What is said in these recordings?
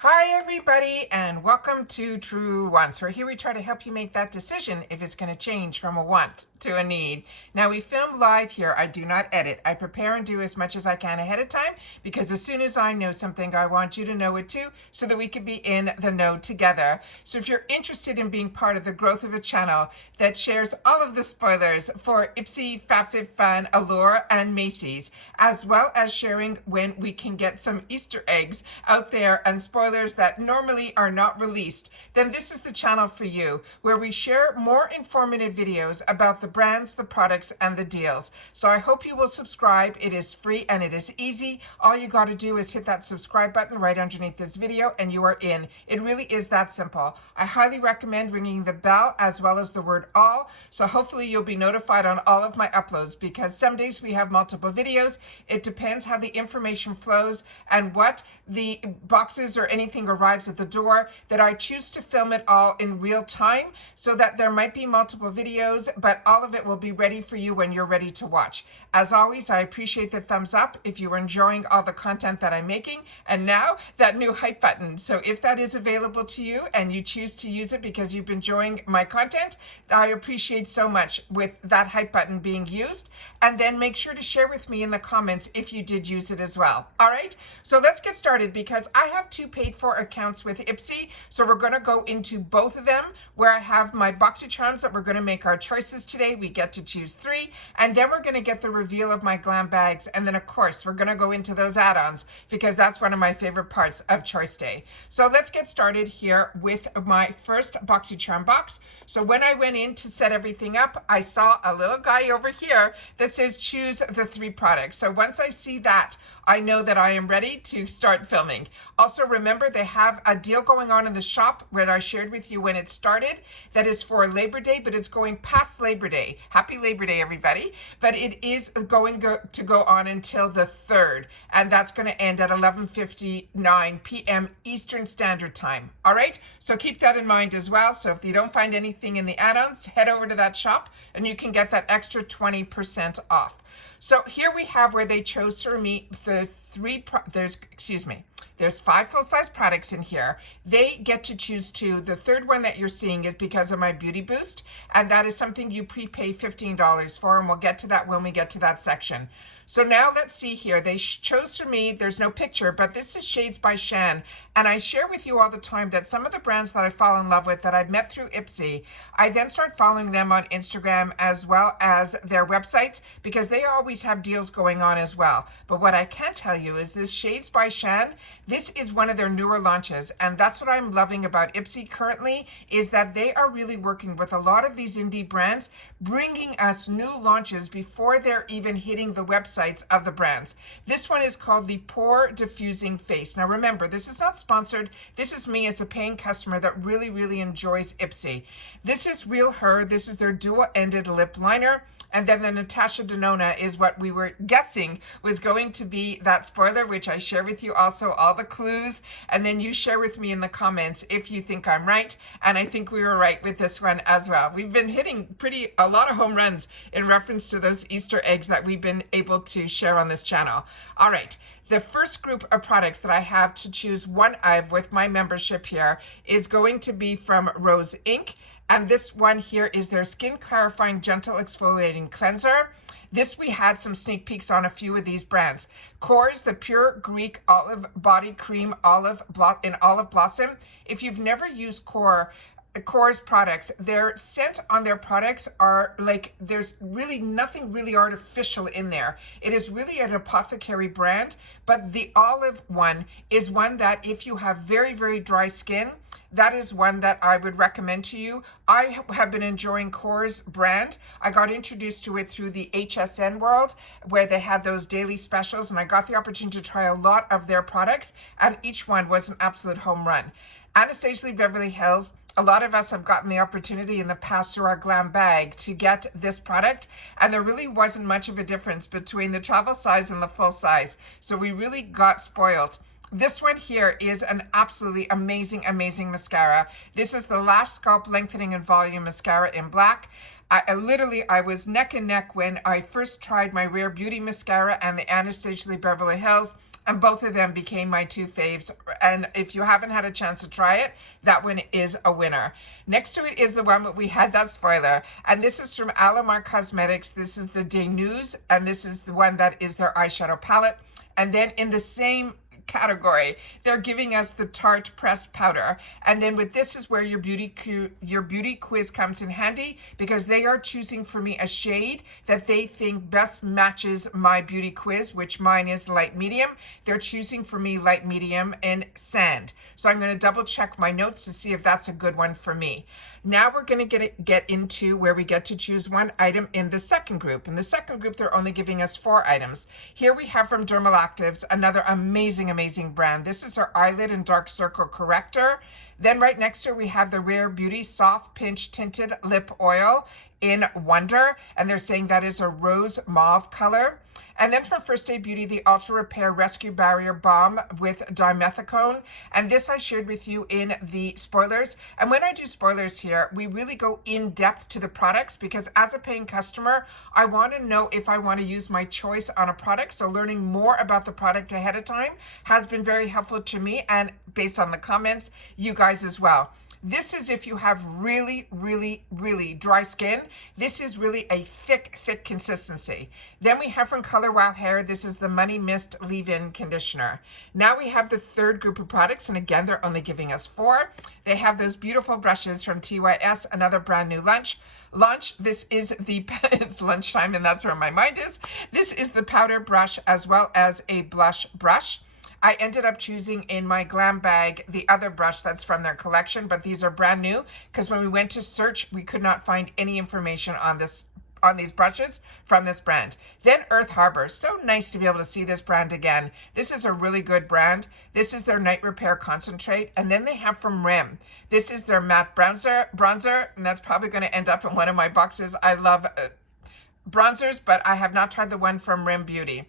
Hi everybody and welcome to Truewants, where here we try to help you make that decision if it's going to change from a want to a need. Now we film live here. I do not edit. I prepare and do as much as I can ahead of time because as soon as I know something, I want you to know it too so that we can be in the know together. So if you're interested in being part of the growth of a channel that shares all of the spoilers for IPSY, FabFitFun, Allure, and Macy's, as well as sharing when we can get some Easter eggs out there and spoilers that normally are not released, then this is the channel for you, where we share more informative videos about the brands, the products, and the deals. So I hope you will subscribe. It is free and it is easy. All you got to do is hit that subscribe button right underneath this video and you are in. It really is that simple. I highly recommend ringing the bell as well as the word all. So hopefully you'll be notified on all of my uploads, because some days we have multiple videos. It depends how the information flows and what the boxes or anything arrives at the door, that I choose to film it all in real time so that there might be multiple videos, but all of it will be ready for you when you're ready to watch. As always, I appreciate the thumbs up if you are enjoying all the content that I'm making, and now that new hype button. So if that is available to you and you choose to use it because you've been enjoying my content, I appreciate so much with that hype button being used. And then make sure to share with me in the comments if you did use it as well. All right, so let's get started, because I have two paid for accounts with IPSY. So we're going to go into both of them, where I have my BoxyCharms that we're going to make our choices today. We get to choose 3, and then we're going to get the reveal of my Glam Bags. And then of course, we're going to go into those add-ons because that's one of my favorite parts of Choice Day. So let's get started here with my first BoxyCharm box. So when I went in to set everything up, I saw a little guy over here that says choose the 3 products. So once I see that, I know that I am ready to start filming. Also, remember, they have a deal going on in the shop where I shared with you when it started. That is for Labor Day, but it's going past Labor Day. Happy Labor Day, everybody. But it is going to go on until the 3rd, and that's going to end at 11:59 p.m. Eastern Standard Time. All right, so keep that in mind as well. So if you don't find anything in the add-ons, head over to that shop and you can get that extra 20% off. So here we have where they chose for me the there's 5 full-size products in here. They get to choose 2. The third one that you're seeing is because of my Beauty Boost, and that is something you prepay $15 for, and we'll get to that when we get to that section. So now let's see here. They chose for me, there's no picture, but this is Shades by Shan. And I share with you all the time that some of the brands that I fall in love with that I've met through IPSY, I then start following them on Instagram as well as their websites, because they always have deals going on as well. But what I can tell you is this Shades by Shan, this is one of their newer launches. And that's what I'm loving about IPSY currently, is that they are really working with a lot of these indie brands, bringing us new launches before they're even hitting the websites of the brands. This one is called the Pore Diffusing Face. Now remember, this is not sponsored. This is me as a paying customer that really, really enjoys IPSY. This is Real Her. This is their dual-ended lip liner. And then the Natasha Denona is what we were guessing was going to be that spoiler, which I share with you also all the clues. And then you share with me in the comments if you think I'm right. And I think we were right with this one as well. We've been hitting a lot of home runs in reference to those Easter eggs that we've been able to share on this channel. All right. The first group of products that I have to choose one of with my membership here is going to be from Rose Inc. And this one here is their Skin Clarifying Gentle Exfoliating Cleanser. This, we had some sneak peeks on a few of these brands. Kors, the Pure Greek Olive Body Cream in Olive Blossom. If you've never used Kors products, their scent on their products are like, there's really nothing really artificial in there. It is really an apothecary brand, but the olive one is one that if you have very, very dry skin, that is one that I would recommend to you. I have been enjoying Kors brand. I got introduced to it through the HSN world, where they had those daily specials, and I got the opportunity to try a lot of their products, and each one was an absolute home run. Anastasia Beverly Hills, a lot of us have gotten the opportunity in the past through our Glam Bag to get this product, and there really wasn't much of a difference between the travel size and the full size. So we really got spoiled. This one here is an absolutely amazing, amazing mascara. This is the Lash Sculpt Lengthening and Volume Mascara in black. I was neck and neck when I first tried my Rare Beauty mascara and the Anastasia Beverly Hills. And both of them became my two faves. And if you haven't had a chance to try it, that one is a winner. Next to it is the one that we had that spoiler. And this is from Alamar Cosmetics. This is the Day News. And this is the one that is their eyeshadow palette. And then in the same category, they're giving us the Tarte pressed powder. And then with this is where your beauty quiz comes in handy, because they are choosing for me a shade that they think best matches my beauty quiz, which mine is light medium. They're choosing for me light medium and sand. So I'm going to double check my notes to see if that's a good one for me. Now we're going to get into where we get to choose one item in the second group. In the second group, they're only giving us 4 items. Here we have from Dermal Actives, another amazing brand. This is our eyelid and dark circle corrector. Then right next to her, we have the Rare Beauty Soft Pinch Tinted Lip Oil in Wonder, and they're saying that is a rose mauve color. And then from First Aid Beauty, the Ultra Repair Rescue Barrier Balm with dimethicone. And this I shared with you in the spoilers. And when I do spoilers here, we really go in depth to the products, because as a paying customer, I want to know if I want to use my choice on a product. So learning more about the product ahead of time has been very helpful to me, and based on the comments, you guys as well. This is if you have really dry skin. This is really a thick consistency. Then we have from Color Wow Hair, this is the Money Mist Leave-In Conditioner. Now we have the third group of products, and again, they're only giving us 4. They have those beautiful brushes from TYS, another brand new launch. This is the, it's lunchtime and that's where my mind is. This is the powder brush as well as a blush brush. I ended up choosing in my Glam Bag the other brush that's from their collection, but these are brand new, because when we went to search, we could not find any information on these brushes from this brand. Then Earth Harbor. So nice to be able to see this brand again. This is a really good brand. This is their Night Repair Concentrate. And then they have from Rim. This is their matte bronzer, and that's probably going to end up in one of my boxes. I love bronzers, but I have not tried the one from Rim Beauty.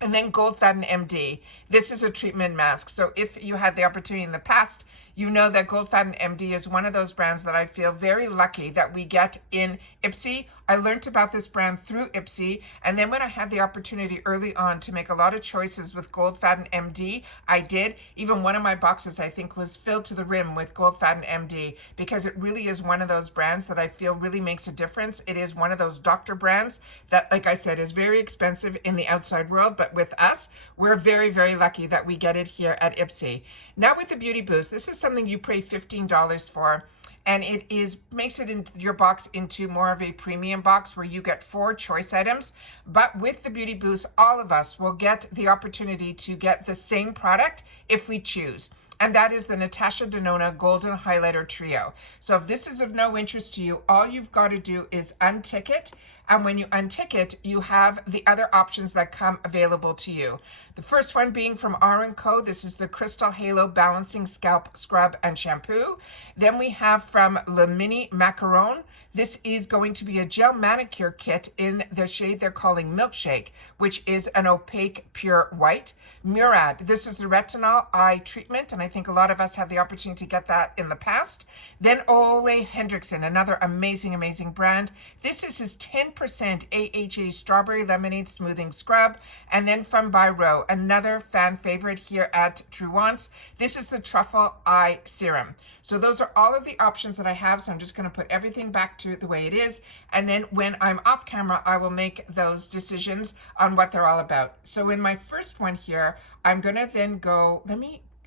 And then Goldfaden MD. This is a treatment mask. So if you had the opportunity in the past, you know that Goldfaden MD is one of those brands that I feel very lucky that we get in IPSY. I learned about this brand through IPSY, and then when I had the opportunity early on to make a lot of choices with Goldfaden MD, I did. Even one of my boxes, I think, was filled to the rim with Goldfaden MD, because it really is one of those brands that I feel really makes a difference. It is one of those doctor brands that, like I said, is very expensive in the outside world, but with us, we're very lucky that we get it here at IPSY. Now with the Beauty Boost, this is something you pay $15 for. And it makes it into your box into more of a premium box where you get 4 choice items. But with the Beauty Boost, all of us will get the opportunity to get the same product if we choose. And that is the Natasha Denona Golden Highlighter Trio. So if this is of no interest to you, all you've got to do is untick it. And when you untick it, you have the other options that come available to you. The first one being from R & Co. This is the Crystal Halo Balancing Scalp Scrub and Shampoo. Then we have from Le Mini Macaron. This is going to be a gel manicure kit in the shade they're calling Milkshake, which is an opaque pure white. Murad, this is the retinol eye treatment, and I think a lot of us had the opportunity to get that in the past. Then Ole Hendrickson, another amazing brand. This is his 10% AHA Strawberry Lemonade Smoothing Scrub. And then from Byro, another fan favorite here at Truewants. This is the Truffle Eye Serum. So those are all of the options that I have. So I'm just going to put everything back to the way it is. And then when I'm off camera, I will make those decisions on what they're all about. So in my first one here, I'm going to then go,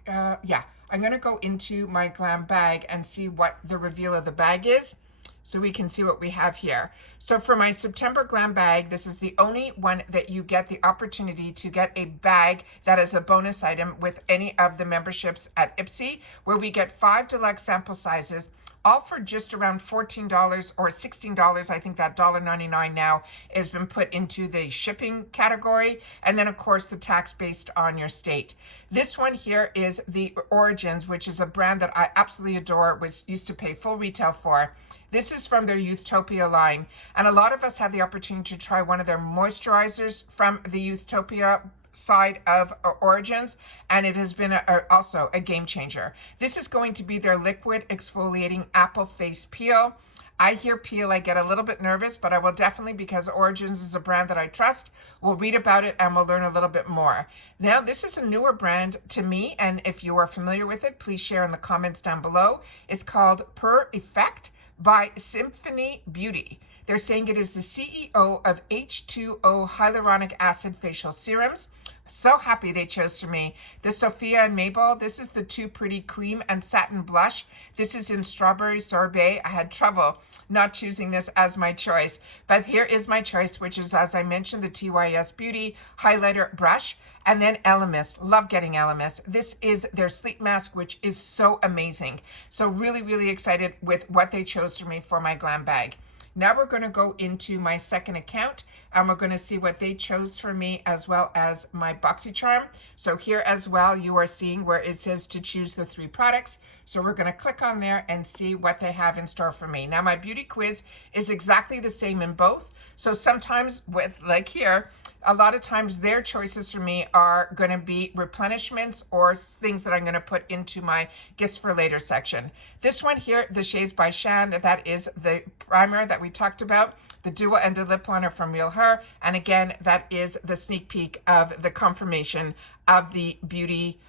I'm going to go into my Glam Bag and see what the reveal of the bag is, so we can see what we have here. So for my September Glam Bag, this is the only one that you get the opportunity to get a bag that is a bonus item with any of the memberships at IPSY, where we get 5 deluxe sample sizes, all for just around $14 or $16. I think that $1.99 now has been put into the shipping category. And then, of course, the tax based on your state. This one here is the Origins, which is a brand that I absolutely adore, which used to pay full retail for. This is from their Youthtopia line. And a lot of us had the opportunity to try one of their moisturizers from the Youthtopia side of Origins, and it has been also a game changer. This is going to be their liquid exfoliating apple face peel. I hear peel, I get a little bit nervous, but I will definitely, because Origins is a brand that I trust, we'll read about it and we'll learn a little bit more. Now, this is a newer brand to me, and if you are familiar with it, please share in the comments down below. It's called Per Effect by Symphony Beauty. They're saying it is the CEO of H2O hyaluronic acid facial serums. So happy they chose for me. The Sophia and Mabel, this is the Too Pretty cream and satin blush. This is in strawberry sorbet. I had trouble not choosing this as my choice, but here is my choice, which is, as I mentioned, the TYS Beauty highlighter brush. And then Elemis, love getting Elemis. This is their sleep mask, which is so amazing. So really, really excited with what they chose for me for my Glam Bag. Now we're going to go into my second account and we're going to see what they chose for me, as well as my BoxyCharm. So here as well, you are seeing where it says to choose the 3 products. So we're going to click on there and see what they have in store for me. Now my beauty quiz is exactly the same in both. So sometimes with, like here, a lot of times their choices for me are going to be replenishments or things that I'm going to put into my gifts for later section. This one here, the Shades by Shan, that is the primer that we talked about, the dual ended lip liner from Real Her, and again, that is the sneak peek of the confirmation of the beauty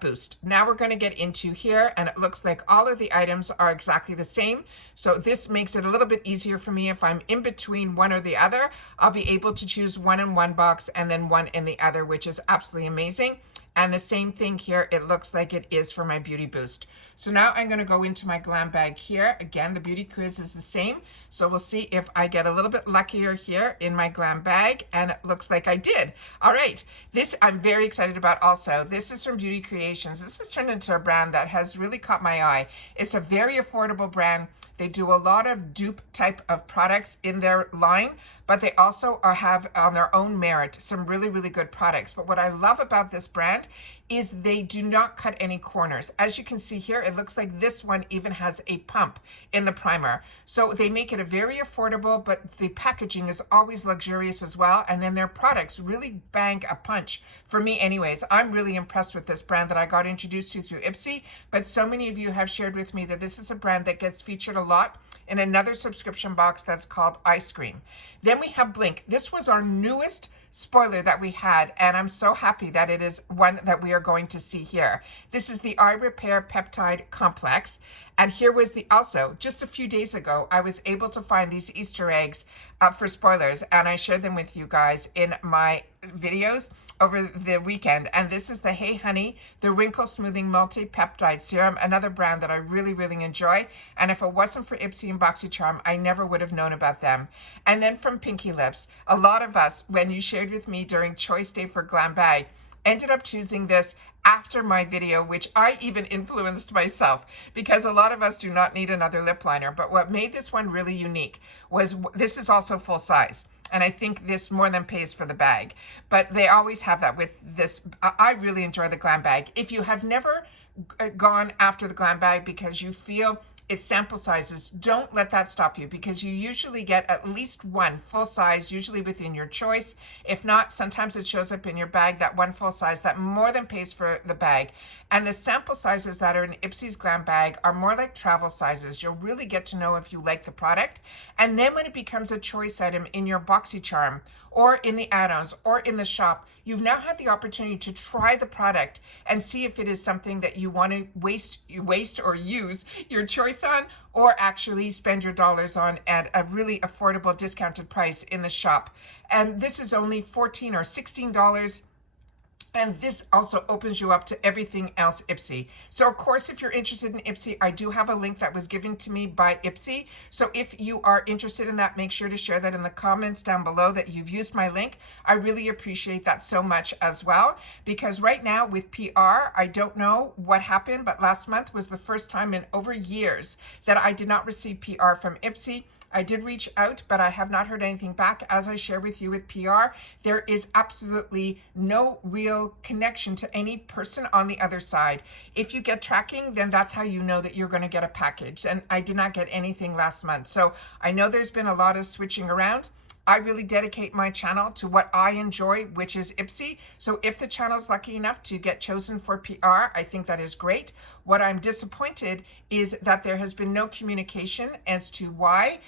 boost. Now we're going to get into here, and it looks like all of the items are exactly the same. So this makes it a little bit easier for me. If I'm in between one or the other, I'll be able to choose one in one box and then one in the other, which is absolutely amazing. And the same thing here, it looks like it is for my beauty boost. So now I'm going to go into my Glam Bag here. Again, the beauty quiz is the same. So we'll see if I get a little bit luckier here in my Glam Bag, and it looks like I did. All right, this I'm very excited about also. This is from Beauty Creations. This has turned into a brand that has really caught my eye. It's a very affordable brand. They do a lot of dupe type of products in their line, but they also have on their own merit some really, really good products. But what I love about this brand is they do not cut any corners. As you can see here, it looks like this one even has a pump in the primer. So they make it a very affordable, but the packaging is always luxurious as well. And then their products really bang a punch. For me anyways, I'm really impressed with this brand that I got introduced to through IPSY, but so many of you have shared with me that this is a brand that gets featured a lot in another subscription box that's called Ice Cream. Then we have Blink. This was our newest spoiler that we had, and I'm so happy that it is one that we are going to see here. This is the Eye Repair Peptide Complex, and here was the, also just a few days ago, I was able to find these Easter eggs for spoilers, and I shared them with you guys in my videos over the weekend. And this is the Hey Honey, the Wrinkle Smoothing Multi-Peptide Serum, another brand that I really, really enjoy. And if it wasn't for IPSY and BoxyCharm, I never would have known about them. And then from Pinky Lips, a lot of us, when you shared with me during Choice Day for Glam Bag, ended up choosing this after my video, which I even influenced myself, because a lot of us do not need another lip liner. But what made this one really unique was this is also full size. And I think this more than pays for the bag. But they always have that with this. I really enjoy the Glam Bag. If you have never gone after the Glam Bag because you feel its sample sizes, don't let that stop you, because you usually get at least one full size, usually within your choice. If not, sometimes it shows up in your bag, that one full size that more than pays for the bag. And the sample sizes that are in IPSY's Glam Bag are more like travel sizes. You'll really get to know if you like the product. And then when it becomes a choice item in your BoxyCharm or in the Addons or in the shop, you've now had the opportunity to try the product and see if it is something that you want to waste or use your choice on, or actually spend your dollars on at a really affordable discounted price in the shop. And this is only $14 or $16. And this also opens you up to everything else IPSY. So of course, if you're interested in IPSY, I do have a link that was given to me by IPSY. So if you are interested in that, make sure to share that in the comments down below that you've used my link. I really appreciate that so much as well, because right now with PR, I don't know what happened, but last month was the first time in over years that I did not receive PR from IPSY. I did reach out, but I have not heard anything back. As I share with you with PR, there is absolutely no real connection to any person on the other side. If you get tracking, then that's how you know that you're going to get a package. And I did not get anything last month. So I know there's been a lot of switching around. I really dedicate my channel to what I enjoy, which is IPSY. So if the channel is lucky enough to get chosen for PR, I think that is great. What I'm disappointed is that there has been no communication as to why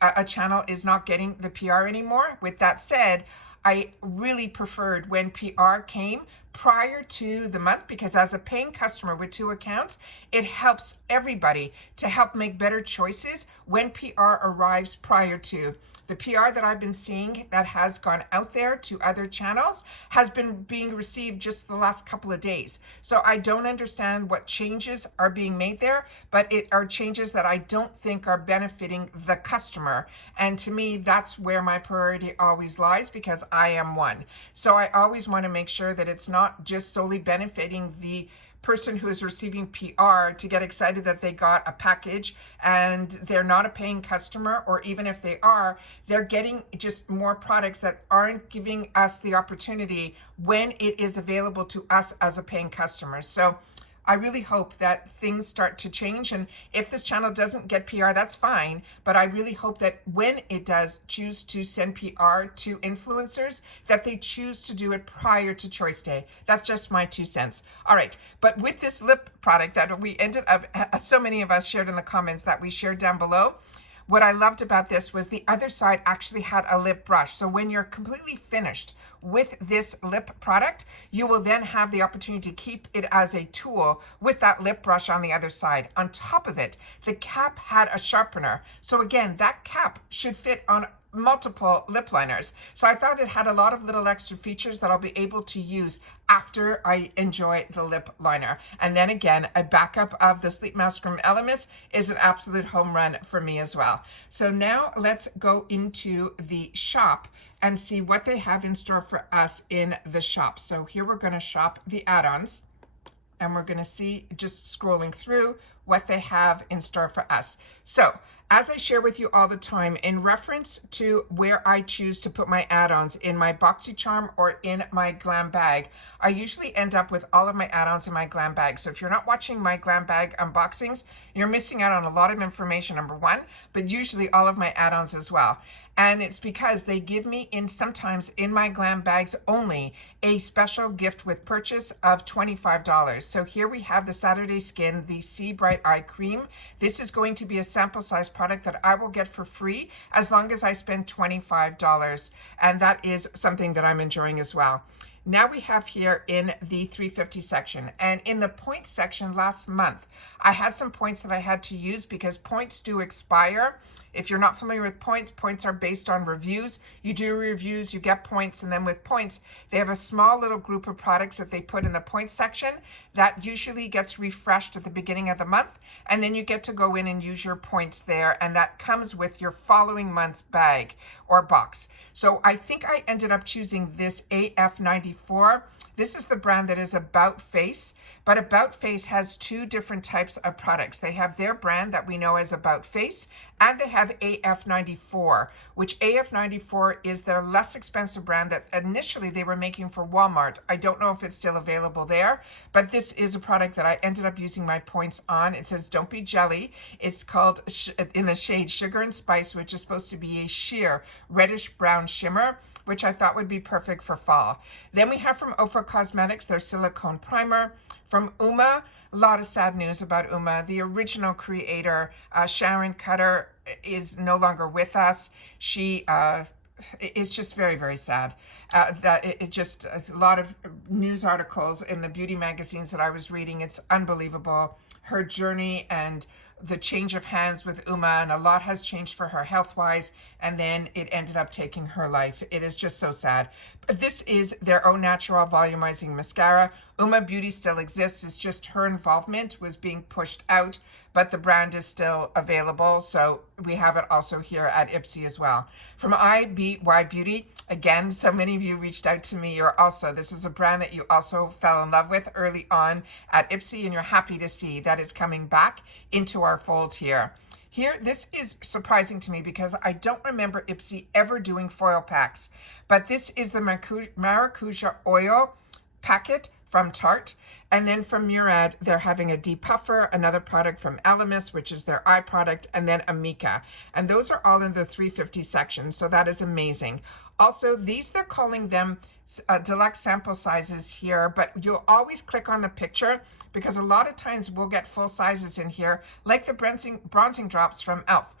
a channel is not getting the PR anymore. With that said, I really preferred when PR came prior to the month, because as a paying customer with 2 accounts, it helps everybody to help make better choices when PR arrives prior to. The PR that I've been seeing that has gone out there to other channels has been being received just the last couple of days. So I don't understand what changes are being made there, but it are changes that I don't think are benefiting the customer. And to me, that's where my priority always lies, because I am one. So I always want to make sure that it's not just solely benefiting the person who is receiving PR to get excited that they got a package and they're not a paying customer, or even if they are, they're getting just more products that aren't giving us the opportunity when it is available to us as a paying customer. So I really hope that things start to change, and if this channel doesn't get PR, that's fine, but I really hope that when it does choose to send PR to influencers, that they choose to do it prior to Choice Day. That's just my 2 cents. All right, but with this lip product that we ended up, so many of us shared in the comments that we shared down below, what I loved about this was the other side actually had a lip brush. So when you're completely finished with this lip product, you will then have the opportunity to keep it as a tool with that lip brush on the other side. On top of it, the cap had a sharpener. So again, that cap should fit on multiple lip liners. So I thought it had a lot of little extra features that I'll be able to use after I enjoy the lip liner. And then again, a backup of the Sleep Mask from Elemis is an absolute home run for me as well. So now let's go into the shop and see what they have in store for us in the shop. So here we're going to shop the add-ons, and we're going to see, just scrolling through, what they have in store for us. So as I share with you all the time, in reference to where I choose to put my add-ons in my BoxyCharm or in my Glam Bag, I usually end up with all of my add-ons in my Glam Bag. So if you're not watching my Glam Bag unboxings, you're missing out on a lot of information, number one, but usually all of my add-ons as well. And it's because they give me sometimes in my Glam Bags only a special gift with purchase of $25. So here we have the Saturday Skin, the Sea Bright Eye Cream. This is going to be a sample size product that I will get for free as long as I spend $25. And that is something that I'm enjoying as well. Now we have here in the 350 section, and in the points section last month, I had some points that I had to use because points do expire. If you're not familiar with points, points are based on reviews. You do reviews, you get points, and then with points, they have a small little group of products that they put in the points section that usually gets refreshed at the beginning of the month, and then you get to go in and use your points there, and that comes with your following month's bag or box. So I think I ended up choosing this AF94. This is the brand that is About Face, but About Face has 2 different types of products. They have their brand that we know as About Face, and they have AF94, which AF94 is their less expensive brand that initially they were making for Walmart. I don't know if it's still available there, but this is a product that I ended up using my points on. It says Don't Be Jelly. It's called in the shade Sugar and Spice, which is supposed to be a sheer reddish brown shimmer, which I thought would be perfect for fall. Then we have from Ofra Cosmetics their silicone primer. From Uma, a lot of sad news about Uma. The original creator, Sharon Cutter, is no longer with us. She it's just very, very sad that it just, a lot of news articles in the beauty magazines that I was reading. It's unbelievable, her journey and the change of hands with Uma, and a lot has changed for her health-wise, and then it ended up taking her life. It is just so sad. But this is their Au Natural Volumizing Mascara. Uma Beauty still exists. It's just her involvement was being pushed out, but the brand is still available. So we have it also here at IPSY as well. From IPSY Beauty, again, so many of you reached out to me. This is a brand that you also fell in love with early on at IPSY, and you're happy to see that it's coming back into our fold here. Here, this is surprising to me because I don't remember IPSY ever doing foil packs, but this is the Maracuja Oil packet from Tarte. And then from Murad, they're having a depuffer, another product from Elemis, which is their eye product, and then Amika. And those are all in the 350 section, so that is amazing. Also, these, they're calling them deluxe sample sizes here, but you'll always click on the picture because a lot of times we'll get full sizes in here, like the bronzing drops from e.l.f.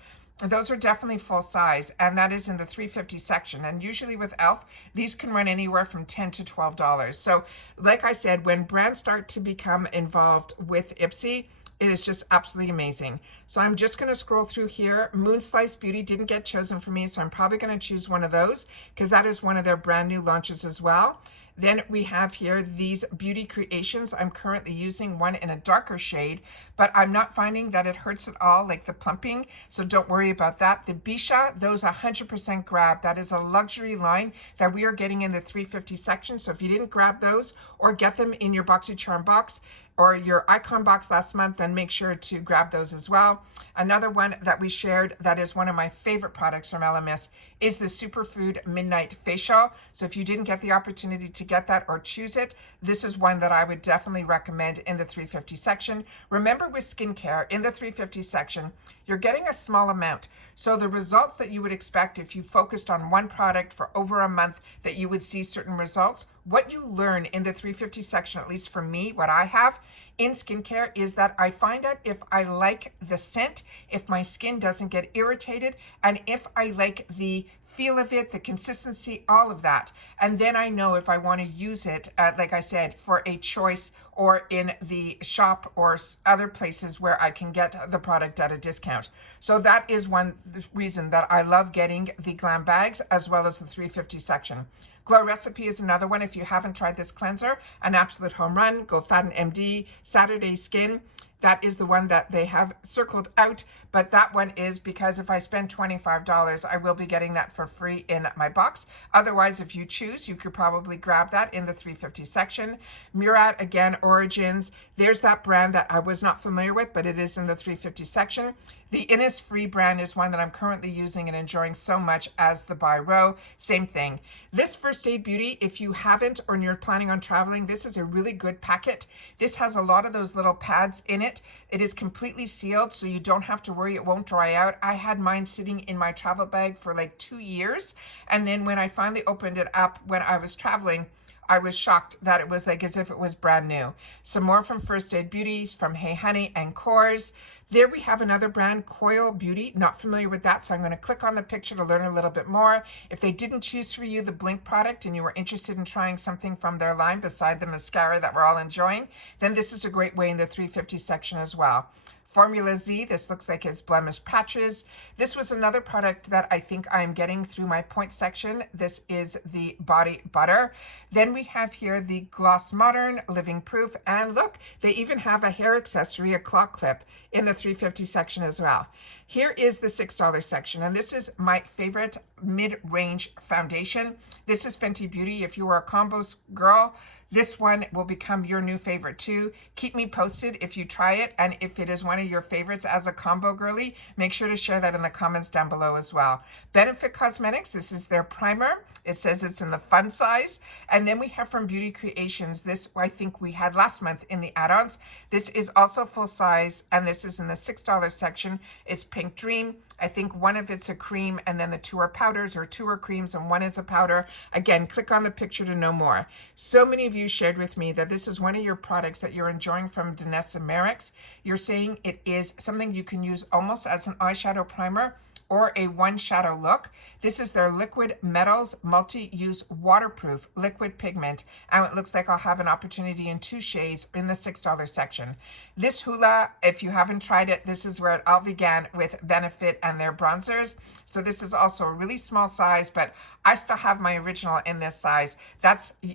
Those are definitely full size, and that is in the 350 section. And usually with e.l.f., these can run anywhere from $10 to $12. So like I said, when brands start to become involved with IPSY, it is just absolutely amazing. So I'm just going to scroll through here. Moon Slice Beauty didn't get chosen for me, so I'm probably going to choose one of those because that is one of their brand new launches as well. Then we have here these beauty creations. I'm currently using one in a darker shade, but I'm not finding that it hurts at all, like the plumping, so don't worry about that. The Bisha, those 100% grab. That is a luxury line that we are getting in the 350 section, so if you didn't grab those or get them in your BoxyCharm box or your icon box last month, then make sure to grab those as well. Another one that we shared that is one of my favorite products from LMS is the Superfood Midnight Facial. So if you didn't get the opportunity to get that or choose it, this is one that I would definitely recommend in the 350 section. Remember with skincare, in the 350 section, you're getting a small amount. So the results that you would expect if you focused on one product for over a month, that you would see certain results. What you learn in the 350 section, at least for me, what I have in skincare, is that I find out if I like the scent, if my skin doesn't get irritated, and if I like the feel of it, the consistency, all of that. And then I know if I want to use it, like I said, for a choice or in the shop or other places where I can get the product at a discount. So that is one reason that I love getting the Glam bags as well as the 350 section. Glow Recipe is another one. If you haven't tried this cleanser, an absolute home run. Go Fatten MD, Saturday Skin. That is the one that they have circled out, but that one is because if I spend $25, I will be getting that for free in my box. Otherwise, if you choose, you could probably grab that in the 350 section. Murad, again, Origins. There's that brand that I was not familiar with, but it is in the 350 section. The Innisfree brand is one that I'm currently using and enjoying so much as the By Row. Same thing. This First Aid Beauty, if you haven't or you're planning on traveling, this is a really good packet. This has a lot of those little pads in it. It is completely sealed, so you don't have to worry it won't dry out. I had mine sitting in my travel bag for like 2 years. And then when I finally opened it up when I was traveling, I was shocked that it was like as if it was brand new. Some more from First Aid Beauty, from Hey Honey and Kors. There we have another brand, Coil Beauty. Not familiar with that, so I'm going to click on the picture to learn a little bit more. If they didn't choose for you the Blink product and you were interested in trying something from their line beside the mascara that we're all enjoying, then this is a great way in the 350 section as well. Formula Z, this looks like it's blemish patches. This was another product that I think I'm getting through my point section. This is the Body Butter. Then we have here the Gloss Modern Living Proof, and look, they even have a hair accessory, a claw clip, in the 350 section as well. Here is the $6 section, and this is my favorite mid-range foundation. This is Fenty Beauty. If you are a combos girl, this one will become your new favorite too. Keep me posted if you try it, and if it is one of your favorites as a combo girly, make sure to share that in the comments down below as well. Benefit Cosmetics, this is their primer. It says it's in the fun size. And then we have from Beauty Creations, this I think we had last month in the add-ons. This is also full size, and this is in the $6 section. It's Pink Dream. I think one of it's a cream, and then the two are powders, or two are creams and one is a powder. Again, click on the picture to know more. So many of you shared with me that this is one of your products that you're enjoying from Danessa Merrick's. You're saying it is something you can use almost as an eyeshadow primer or a one shadow look. This is their Liquid Metals Multi-Use Waterproof Liquid Pigment, and it looks like I'll have an opportunity in 2 shades in the $6 section. This Hoola, if you haven't tried it, this is where it all began with Benefit and their bronzers. So this is also a really small size, but I still have my original in this size.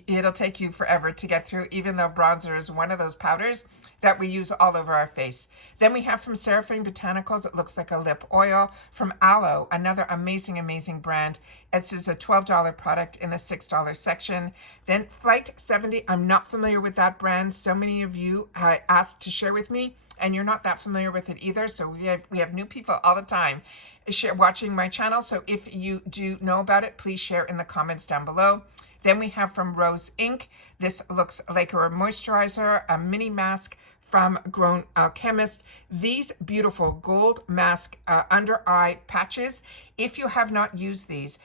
It'll take you forever to get through, even though bronzer is one of those powders that we use all over our face. Then we have from Seraphine Botanicals, it looks like a lip oil. From Aloe, another amazing, amazing brand. This is a $12 product in the $6 section. Then Flight 70, I'm not familiar with that brand. So many of you asked to share with me, and you're not that familiar with it either. So we have new people all the time watching my channel. So if you do know about it, please share in the comments down below. Then we have from Rose Inc. This looks like a moisturizer, a mini mask from Grown Alchemist. These beautiful gold mask under eye patches. If you have not used these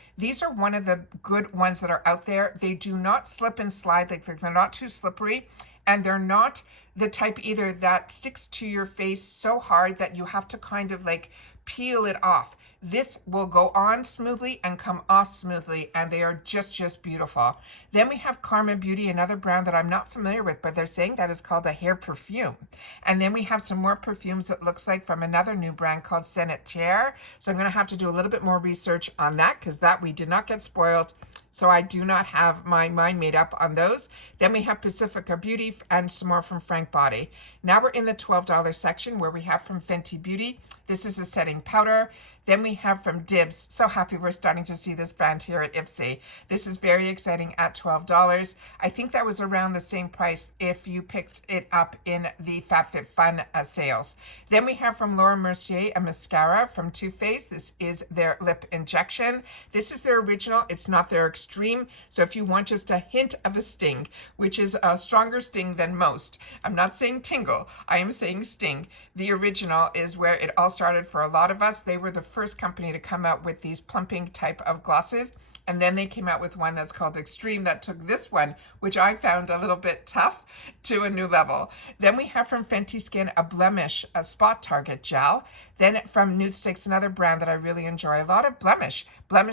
are one of the good ones that are out there. They do not slip and slide, like they're not too slippery, and they're not the type either that sticks to your face so hard that you have to kind of like peel it off. This will go on smoothly and come off smoothly, and they are just beautiful. Then we have Karma Beauty, another brand that I'm not familiar with, but they're saying that is called a hair perfume. And then we have some more perfumes, it looks like, from another new brand called Senetier. So I'm going to have to do a little bit more research on that, because that we did not get spoiled. So I do not have my mind made up on those. Then we have Pacifica Beauty and some more from Frank Body. Now we're in the $12 section where we have from Fenty Beauty. This is a setting powder. Then we have from Dibs. So happy we're starting to see this brand here at IPSY. This is very exciting at $12. I think that was around the same price if you picked it up in the FabFitFun sales. Then we have from Laura Mercier a mascara from Too Faced. This is their lip injection. This is their original. It's not their extreme. So if you want just a hint of a sting, which is a stronger sting than most, I'm not saying tingle, I am saying sting. The original is where it all started for a lot of us. They were the first company to come out with these plumping type of glosses, and then they came out with one that's called Extreme that took this one, which I found a little bit tough, to a new level. Then we have from Fenty Skin a blemish, a spot target gel. Then from Nude Sticks, another brand that I really enjoy, a lot of blemish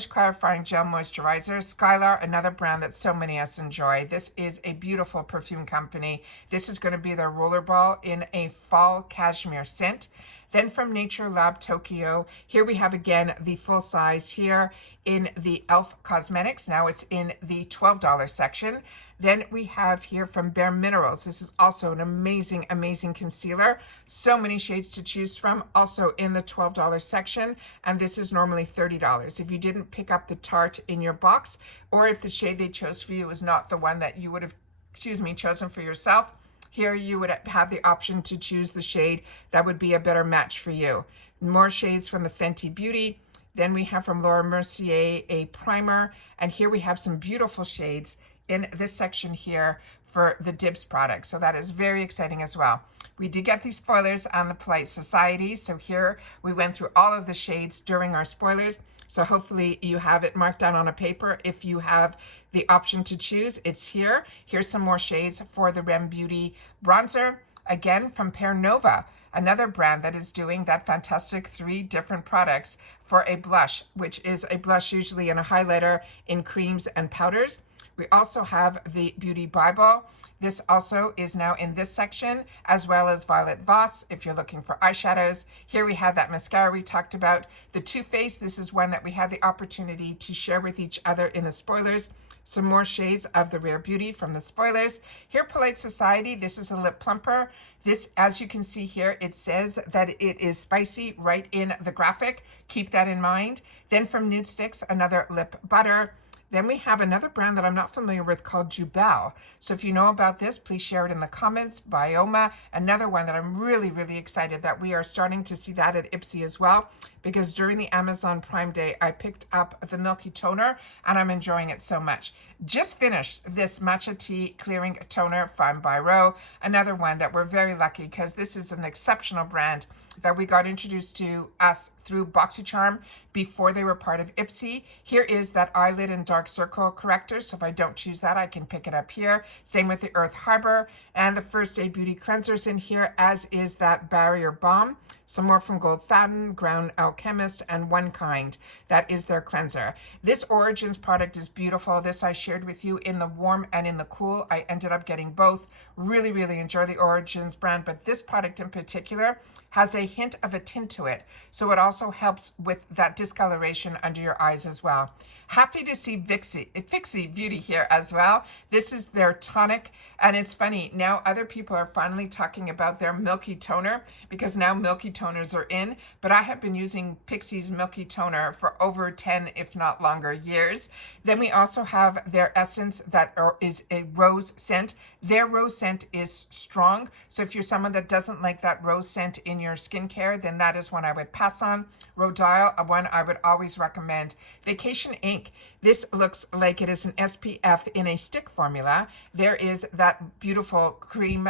clarifying gel moisturizer. Skylar, another brand that so many of us enjoy. This is a beautiful perfume company. This is going to be their rollerball in a fall cashmere scent. Then from Nature Lab Tokyo, here we have again the full size here in the e.l.f. Cosmetics. Now it's in the $12 section. Then we have here from Bare Minerals. This is also an amazing concealer. So many shades to choose from, also in the $12 section. And this is normally $30. If you didn't pick up the Tarte in your box, or if the shade they chose for you was not the one that you would have, chosen for yourself, here you would have the option to choose the shade that would be a better match for you. More shades from the Fenty Beauty. Then we have from Laura Mercier a primer. And here we have some beautiful shades in this section here for the Dibs product. So that is very exciting as well. We did get these spoilers on the Polite Society. So here we went through all of the shades during our spoilers. So hopefully you have it marked down on a paper. If you have the option to choose, it's here. Here's some more shades for the Rem Beauty bronzer. Again, from Pear Nova, another brand that is doing that fantastic 3 different products for a blush, which is a blush usually in a highlighter in creams and powders. We also have the Beauty Bible. This also is now in this section, as well as Violet Voss if you're looking for eyeshadows. Here we have that mascara we talked about. The Too Faced, this is one that we had the opportunity to share with each other in the spoilers. Some more shades of the Rare Beauty from the spoilers. Here, Polite Society, this is a lip plumper. This, as you can see here, it says that it is spicy right in the graphic. Keep that in mind. Then from Nude Sticks, another lip butter. Then we have another brand that I'm not familiar with called Jubel. So if you know about this, please share it in the comments. Bioma, another one that I'm really excited that we are starting to see that at IPSY as well, because during the Amazon Prime Day, I picked up the Milky Toner and I'm enjoying it so much. Just finished this Matcha Tea Clearing Toner from Byro, another one that we're very lucky because this is an exceptional brand that we got introduced to us through BoxyCharm before they were part of IPSY. Here is that eyelid and dark circle corrector. So if I don't choose that, I can pick it up here. Same with the Earth Harbor and the First Aid Beauty Cleansers in here, as is that Barrier Balm. Some more from Gold Faden, Ground Alchemist, and One Kind. That is their cleanser. This Origins product is beautiful. This I shared with you in the warm and in the cool. I ended up getting both. Really enjoy the Origins brand, but this product in particular has a hint of a tint to it. So it also helps with that discoloration under your eyes as well. Happy to see Fixie Beauty here as well. This is their tonic, and it's funny, now other people are finally talking about their Milky Toner because now Milky Toners are in, but I have been using Pixie's Milky Toner for over 10, if not longer, years. Then we also have their essence that is a rose scent. Their rose scent is strong, so if you're someone that doesn't like that rose scent in your skincare, then that is one I would pass on. Rodial, one I would always recommend. Vacation Ink. Link. This looks like it is an SPF in a stick formula. There is that beautiful cream,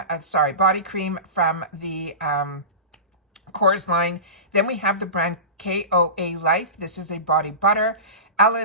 body cream from the Coors line. Then we have the brand KOA Life. This is a body butter.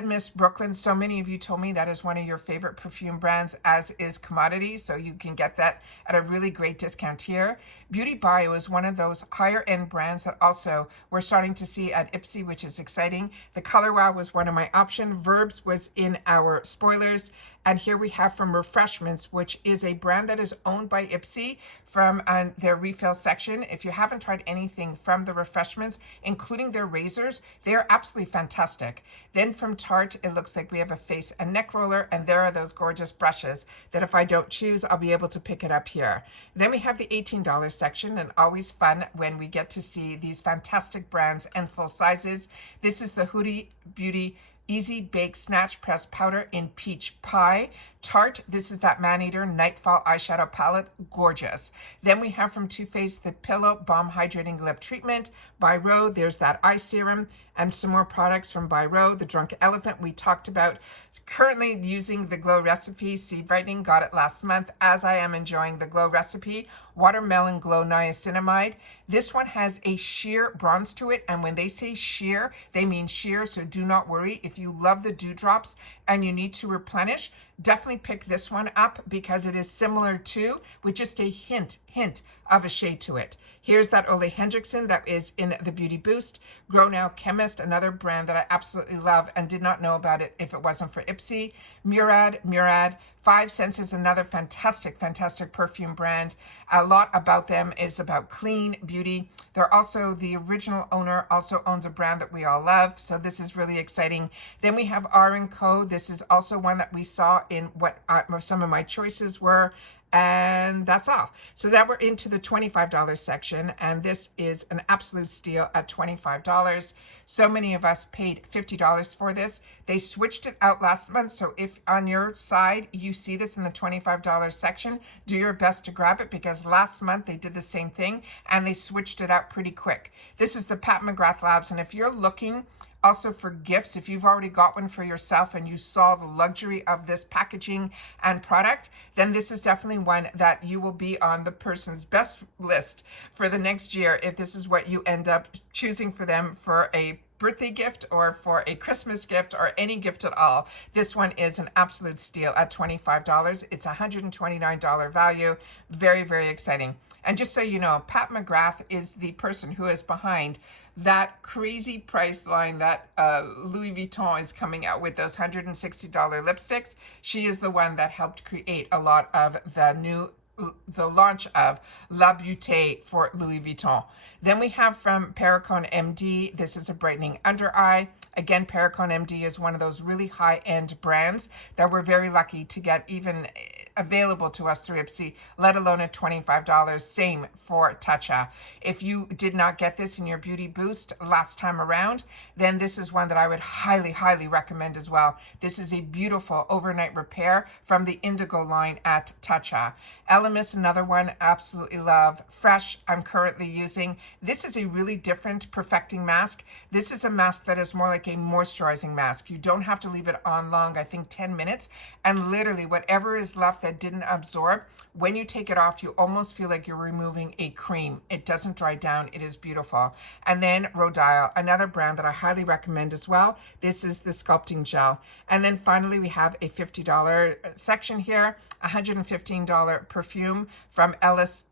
Miss Brooklyn, so many of you told me that is one of your favorite perfume brands, as is Commodity, so you can get that at a really great discount here. Beauty Bio is one of those higher end brands that also we're starting to see at IPSY, which is exciting. The Color Wow was one of my options. Verbs was in our spoilers. And here we have from Refreshments, which is a brand that is owned by IPSY, from their refill section. If you haven't tried anything from the Refreshments, including their razors, they are absolutely fantastic. Then from Tarte, it looks like we have a face and neck roller, and there are those gorgeous brushes that if I don't choose, I'll be able to pick it up here. Then we have the $18 section, and always fun when we get to see these fantastic brands and full sizes. This is the Huda Beauty Easy Bake Snatch Press Powder in Peach Pie. Tarte, this is that Man-Eater Nightfall Eyeshadow Palette. Gorgeous. Then we have from Too Faced the Pillow Balm Hydrating Lip Treatment. By Ro, there's that eye serum, and some more products from By Ro. The Drunk Elephant we talked about. Currently using the Glow Recipe Sea Brightening. Got it last month, as I am enjoying the Glow Recipe Watermelon Glow Niacinamide. This one has a sheer bronze to it, and when they say sheer, they mean sheer, so do not worry. If you love the dewdrops and you need to replenish, definitely pick this one up because it is similar to, with just a hint of a shade to it. Here's that Ole Hendrickson that is in the Beauty Boost. Grow Now Chemist, another brand that I absolutely love and did not know about it if it wasn't for IPSY. Murad. 5 Senses, another fantastic perfume brand. A lot about them is about clean beauty. They're also, the original owner also owns a brand that we all love, so this is really exciting. Then we have R & Co. This is also one that we saw in what some of my choices were. And that's all. So now we're into the $25 section, and this is an absolute steal at $25. So many of us paid $50 for this. They switched it out last month, so if on your side you see this in the $25 section, do your best to grab it, because last month they did the same thing and they switched it out pretty quick. This is the Pat McGrath Labs, and if you're looking also for gifts, if you've already got one for yourself and you saw the luxury of this packaging and product, then this is definitely one that you will be on the person's best list for the next year if this is what you end up choosing for them for a birthday gift or for a Christmas gift or any gift at all. This one is an absolute steal at $25. It's a $129 value. Very, very exciting. And just so you know, Pat McGrath is the person who is behind that crazy price line that Louis Vuitton is coming out with, those $160 lipsticks. She is the one that helped create a lot of the launch of La Beauté for Louis Vuitton. Then we have from Perricone MD, this is a brightening under eye. Again, Perricone MD is one of those really high-end brands that we're very lucky to get even available to us through IPSY, let alone at $25. Same for Tatcha. If you did not get this in your Beauty Boost last time around, then this is one that I would highly, highly recommend as well. This is a beautiful overnight repair from the Indigo line at Tatcha. Elemis, another one, absolutely love. Fresh, I'm currently using. This is a really different perfecting mask. This is a mask that is more like a moisturizing mask. You don't have to leave it on long, I think 10 minutes. And literally whatever is left that didn't absorb, when you take it off, you almost feel like you're removing a cream. It doesn't dry down. It is beautiful. And then Rodial, another brand that I highly recommend as well. This is the sculpting gel. And then finally, we have a $50 section here, $115 perfume from Ellis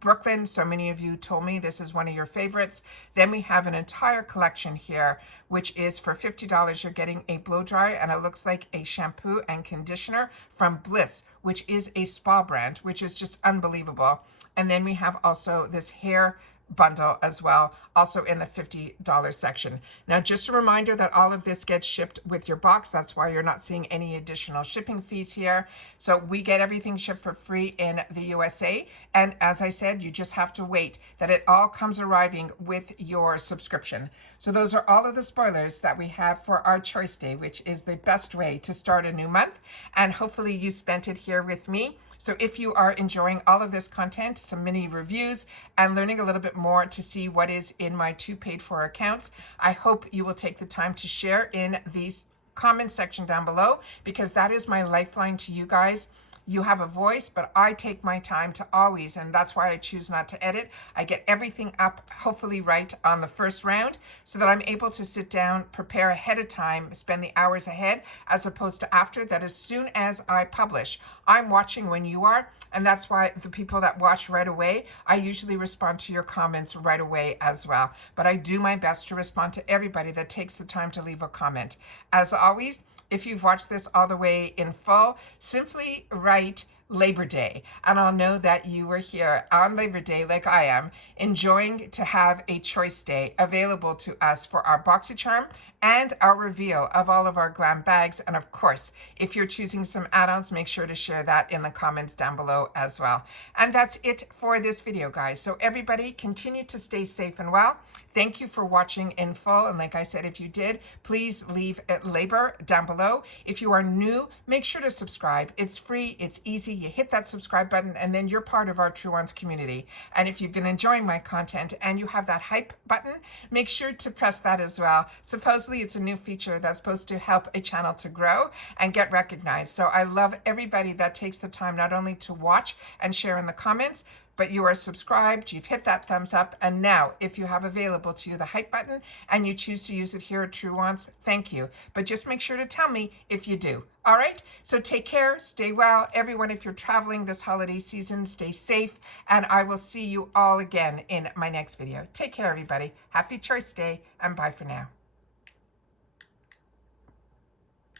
Brooklyn. So many of you told me this is one of your favorites. Then we have an entire collection here, which is for $50. You're getting a blow dry, and it looks like a shampoo and conditioner from Bliss, which is a spa brand, which is just unbelievable. And then we have also this hair bundle as well, also in the $50 section. Now, just a reminder that all of this gets shipped with your box. That's why you're not seeing any additional shipping fees here. So we get everything shipped for free in the USA. And as I said, you just have to wait that it all comes arriving with your subscription. So those are all of the spoilers that we have for our Choice Day, which is the best way to start a new month. And hopefully you spent it here with me. So if you are enjoying all of this content, some mini reviews, and learning a little bit more to see what is in my 2 paid for accounts, I hope you will take the time to share in these comment section down below, because that is my lifeline to you guys. You have a voice, but I take my time to always, and that's why I choose not to edit. I get everything up, hopefully right on the first round, so that I'm able to sit down, prepare ahead of time, spend the hours ahead, as opposed to after, that as soon as I publish, I'm watching when you are, and that's why the people that watch right away, I usually respond to your comments right away as well. But I do my best to respond to everybody that takes the time to leave a comment. As always, if you've watched this all the way in full, simply write Labor Day, and I'll know that you were here on Labor Day like I am, enjoying to have a choice day available to us for our BoxyCharm and our reveal of all of our Glam bags. And of course, if you're choosing some add-ons, make sure to share that in the comments down below as well. And that's it for this video, guys. So everybody continue to stay safe and well. Thank you for watching in full. And like I said, if you did, please leave a labor down below. If you are new, make sure to subscribe. It's free, it's easy. You hit that subscribe button and then you're part of our Truewants community. And if you've been enjoying my content and you have that hype button, make sure to press that as well. Supposedly it's a new feature that's supposed to help a channel to grow and get recognized. So I love everybody that takes the time not only to watch and share in the comments, but you are subscribed, you've hit that thumbs up, and now if you have available to you the hype button and you choose to use it here at Truewants, thank you. But just make sure to tell me if you do. All right, so take care, stay well. Everyone, if you're traveling this holiday season, stay safe, and I will see you all again in my next video. Take care, everybody. Happy Choice Day, and bye for now.